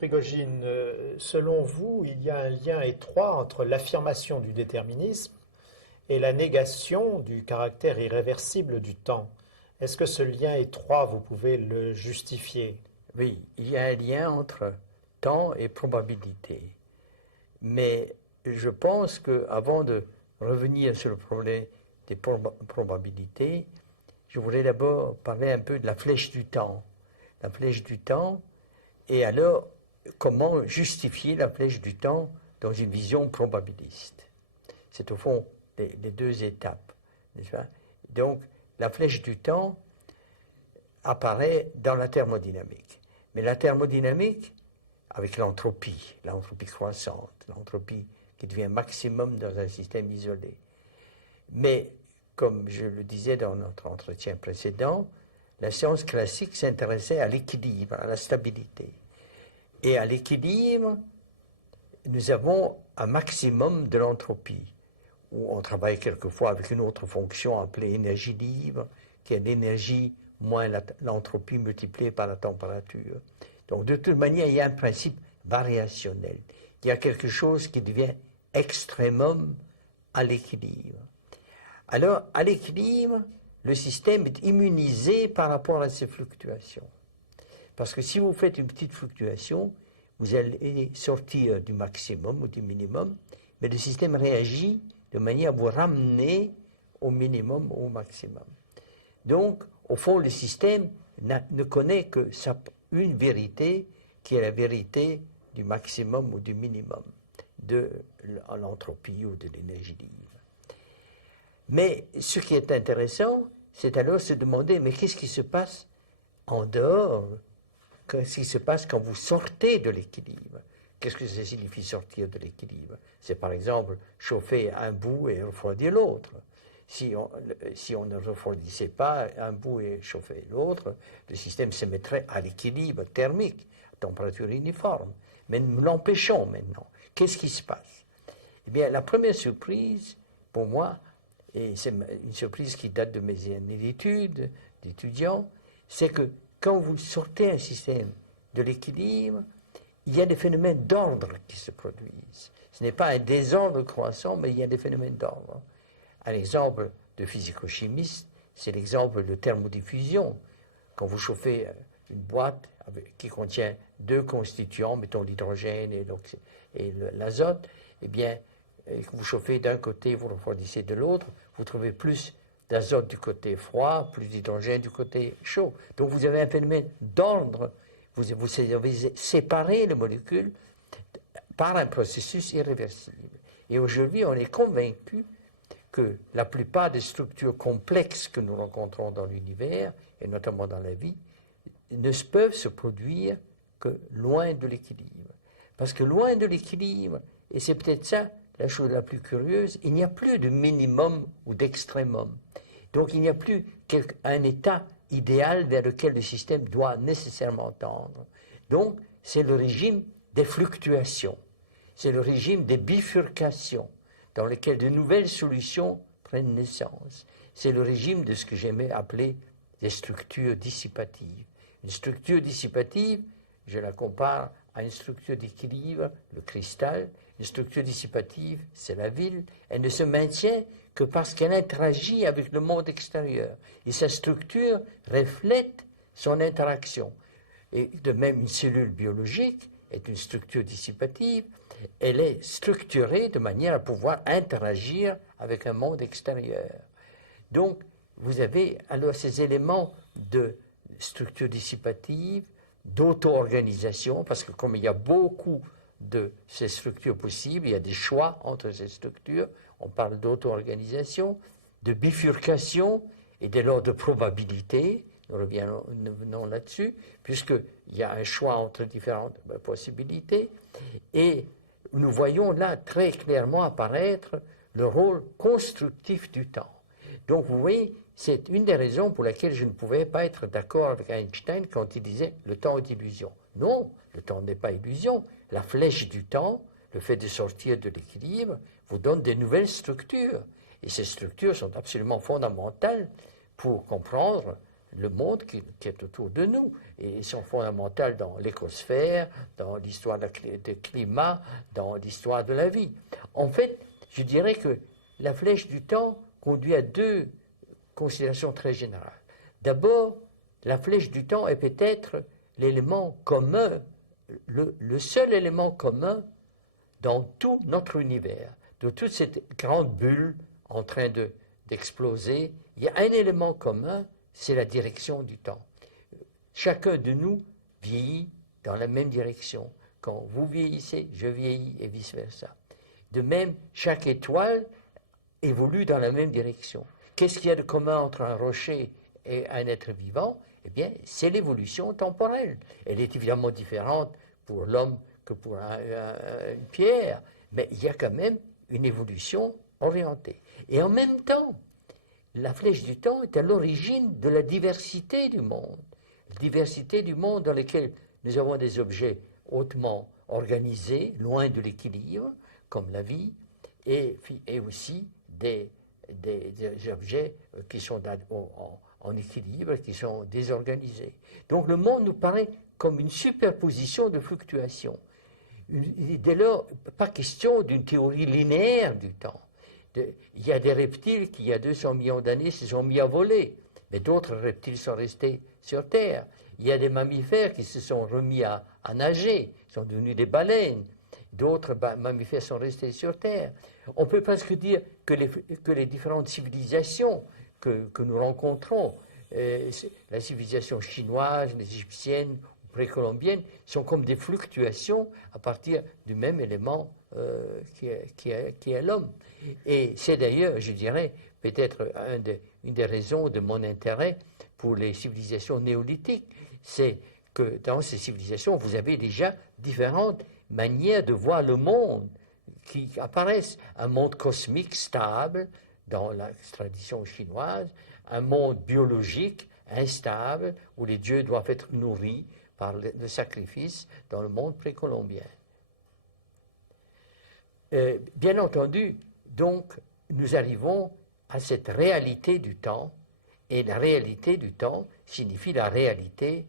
Prigogine, selon vous, il y a un lien étroit entre l'affirmation du déterminisme et la négation du caractère irréversible du temps. Est-ce que ce lien étroit, vous pouvez le justifier? Oui, il y a un lien entre temps et probabilité. Mais je pense qu'avant de revenir sur le problème des probabilités, je voudrais d'abord parler un peu de la flèche du temps. La flèche du temps, et alors comment justifier la flèche du temps dans une vision probabiliste. C'est au fond les deux étapes, n'est-ce pas? Donc la flèche du temps apparaît dans la thermodynamique. Mais la thermodynamique, avec l'entropie croissante, l'entropie qui devient maximum dans un système isolé. Mais, comme je le disais dans notre entretien précédent, la science classique s'intéressait à l'équilibre, à la stabilité. Et à l'équilibre, nous avons un maximum de l'entropie, où on travaille quelquefois avec une autre fonction appelée énergie libre, qui est l'énergie moins l'entropie multipliée par la température. Donc, de toute manière, il y a un principe variationnel. Il y a quelque chose qui devient extrémum à l'équilibre. Alors, à l'équilibre, le système est immunisé par rapport à ces fluctuations. Parce que si vous faites une petite fluctuation, vous allez sortir du maximum ou du minimum, mais le système réagit de manière à vous ramener au minimum ou au maximum. Donc, au fond, le système ne connaît que une vérité, qui est la vérité du maximum ou du minimum de l'entropie ou de l'énergie libre. Mais ce qui est intéressant, c'est alors se demander, mais qu'est-ce qui se passe en dehors? Qu'est-ce qui se passe quand vous sortez de l'équilibre? Qu'est-ce que ça signifie sortir de l'équilibre? C'est par exemple chauffer un bout et refroidir l'autre. Si on ne refroidissait pas un bout et chauffait l'autre, le système se mettrait à l'équilibre thermique, à température uniforme. Mais nous l'empêchons maintenant. Qu'est-ce qui se passe? Eh bien, la première surprise, pour moi, et c'est une surprise qui date de mes années d'études, d'étudiants, c'est que quand vous sortez un système de l'équilibre, il y a des phénomènes d'ordre qui se produisent. Ce n'est pas un désordre croissant, mais il y a des phénomènes d'ordre. Un exemple de physico-chimiste, c'est l'exemple de thermodiffusion. Quand vous chauffez une boîte qui contient deux constituants, mettons l'hydrogène et l'azote, eh bien, vous chauffez d'un côté, vous refroidissez de l'autre, vous trouvez plus d'azote du côté froid, plus d'hydrogène du côté chaud. Donc vous avez un phénomène d'ordre, vous avez séparé les molécules par un processus irréversible. Et aujourd'hui, on est convaincu que la plupart des structures complexes que nous rencontrons dans l'univers, et notamment dans la vie, ne peuvent se produire que loin de l'équilibre. Parce que loin de l'équilibre, et c'est peut-être ça la chose la plus curieuse, il n'y a plus de minimum ou d'extrémum. Donc il n'y a plus un état idéal vers lequel le système doit nécessairement tendre. Donc c'est le régime des fluctuations, c'est le régime des bifurcations, dans lequel de nouvelles solutions prennent naissance. C'est le régime de ce que j'aimais appeler des structures dissipatives. Une structure dissipative, je la compare à une structure d'équilibre, le cristal. Une structure dissipative, c'est la ville. Elle ne se maintient que parce qu'elle interagit avec le monde extérieur. Et sa structure reflète son interaction. Et de même, une cellule biologique est une structure dissipative. Elle est structurée de manière à pouvoir interagir avec un monde extérieur. Donc, vous avez alors ces éléments de structure dissipative, d'auto-organisation, parce que comme il y a beaucoup de ces structures possibles, il y a des choix entre ces structures, on parle d'auto-organisation, de bifurcation et dès lors de probabilité, nous revenons là-dessus, puisqu'il y a un choix entre différentes possibilités, et nous voyons là très clairement apparaître le rôle constructif du temps. Donc vous voyez, c'est une des raisons pour lesquelles je ne pouvais pas être d'accord avec Einstein quand il disait « le temps est illusion ». Non, le temps n'est pas illusion. La flèche du temps, le fait de sortir de l'équilibre, vous donne des nouvelles structures. Et ces structures sont absolument fondamentales pour comprendre le monde qui est autour de nous. Et ils sont fondamentales dans l'écosphère, dans l'histoire du climat, dans l'histoire de la vie. En fait, je dirais que la flèche du temps conduit à deux considérations très générales. D'abord, la flèche du temps est peut-être l'élément commun, le seul élément commun dans tout notre univers, de toute cette grande bulle en train d'exploser. Il y a un élément commun, c'est la direction du temps. Chacun de nous vieillit dans la même direction. Quand vous vieillissez, je vieillis et vice-versa. De même, chaque étoile évolue dans la même direction. Qu'est-ce qu'il y a de commun entre un rocher et un être vivant? Eh bien, c'est l'évolution temporelle. Elle est évidemment différente pour l'homme que pour une pierre, mais il y a quand même une évolution orientée. Et en même temps, la flèche du temps est à l'origine de la diversité du monde. La diversité du monde dans lequel nous avons des objets hautement organisés, loin de l'équilibre, comme la vie, et aussi des objets qui sont en équilibre, qui sont désorganisés. Donc le monde nous paraît comme une superposition de fluctuations. Dès lors, pas question d'une théorie linéaire du temps. Il y a des reptiles qui, il y a 200 millions d'années, se sont mis à voler, mais d'autres reptiles sont restés sur Terre. Il y a des mammifères qui se sont remis à nager, sont devenus des baleines. D'autres mammifères sont restés sur Terre. On peut presque dire que les différentes civilisations que nous rencontrons, la civilisation chinoise, l'égyptienne, précolombienne, sont comme des fluctuations à partir du même élément qui est l'homme. Et c'est d'ailleurs, je dirais, peut-être une des raisons de mon intérêt pour les civilisations néolithiques, c'est que dans ces civilisations, vous avez déjà différentes manières de voir le monde qui apparaissent. Un monde cosmique stable dans la tradition chinoise, un monde biologique instable où les dieux doivent être nourris par le sacrifice dans le monde précolombien. Bien entendu, donc, nous arrivons à cette réalité du temps, et la réalité du temps signifie la réalité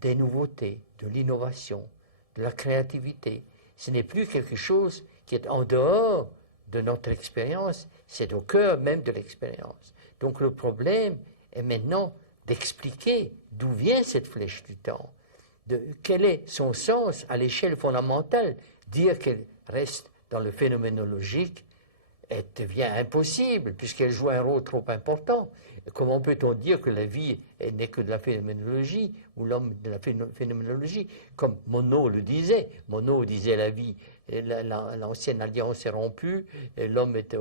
des nouveautés, de l'innovation, de la créativité. Ce n'est plus quelque chose qui est en dehors de notre expérience, c'est au cœur même de l'expérience. Donc le problème est maintenant d'expliquer d'où vient cette flèche du temps, quel est son sens à l'échelle fondamentale. Dire qu'elle reste dans le phénoménologique devient impossible puisqu'elle joue un rôle trop important. Comment peut-on dire que la vie n'est que de la phénoménologie ou l'homme de la phénoménologie? Comme Monod le disait. Monod disait la vie, l'ancienne alliance est rompue, l'homme est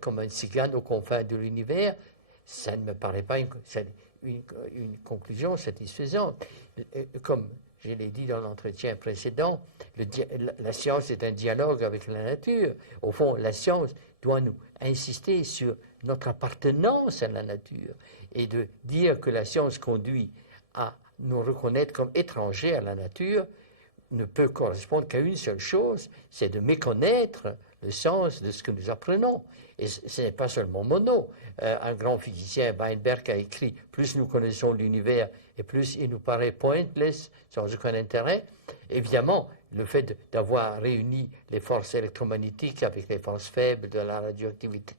comme un cigane aux confins de l'univers. Ça ne me paraît pas une conclusion satisfaisante. Comme je l'ai dit dans l'entretien précédent, la science est un dialogue avec la nature. Au fond, la science doit nous insister sur notre appartenance à la nature et de dire que la science conduit à nous reconnaître comme étrangers à la nature ne peut correspondre qu'à une seule chose, c'est de méconnaître le sens de ce que nous apprenons. Et ce n'est pas seulement Monod. Un grand physicien, Weinberg, a écrit « Plus nous connaissons l'univers et plus il nous paraît pointless, sans aucun intérêt ». Évidemment, le fait d'avoir réuni les forces électromagnétiques avec les forces faibles de la radioactivité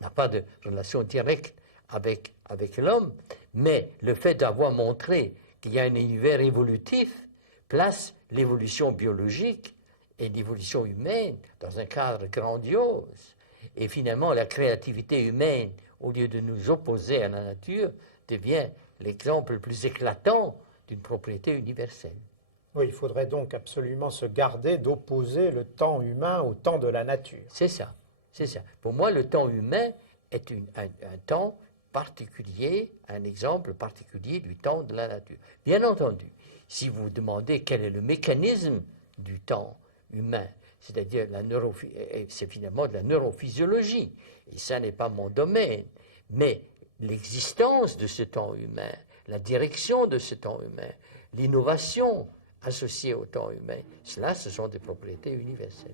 n'a pas de relation directe avec l'homme, mais le fait d'avoir montré qu'il y a un univers évolutif place l'évolution biologique et l'évolution humaine dans un cadre grandiose. Et finalement, la créativité humaine, au lieu de nous opposer à la nature, devient l'exemple le plus éclatant d'une propriété universelle. Oui, il faudrait donc absolument se garder d'opposer le temps humain au temps de la nature. C'est ça, c'est ça. Pour moi, le temps humain est un temps particulier, un exemple particulier du temps de la nature. Bien entendu, si vous demandez quel est le mécanisme du temps humain, c'est-à-dire c'est finalement de la neurophysiologie, et ça n'est pas mon domaine, mais l'existence de ce temps humain, la direction de ce temps humain, l'innovation associée au temps humain, cela, ce sont des propriétés universelles.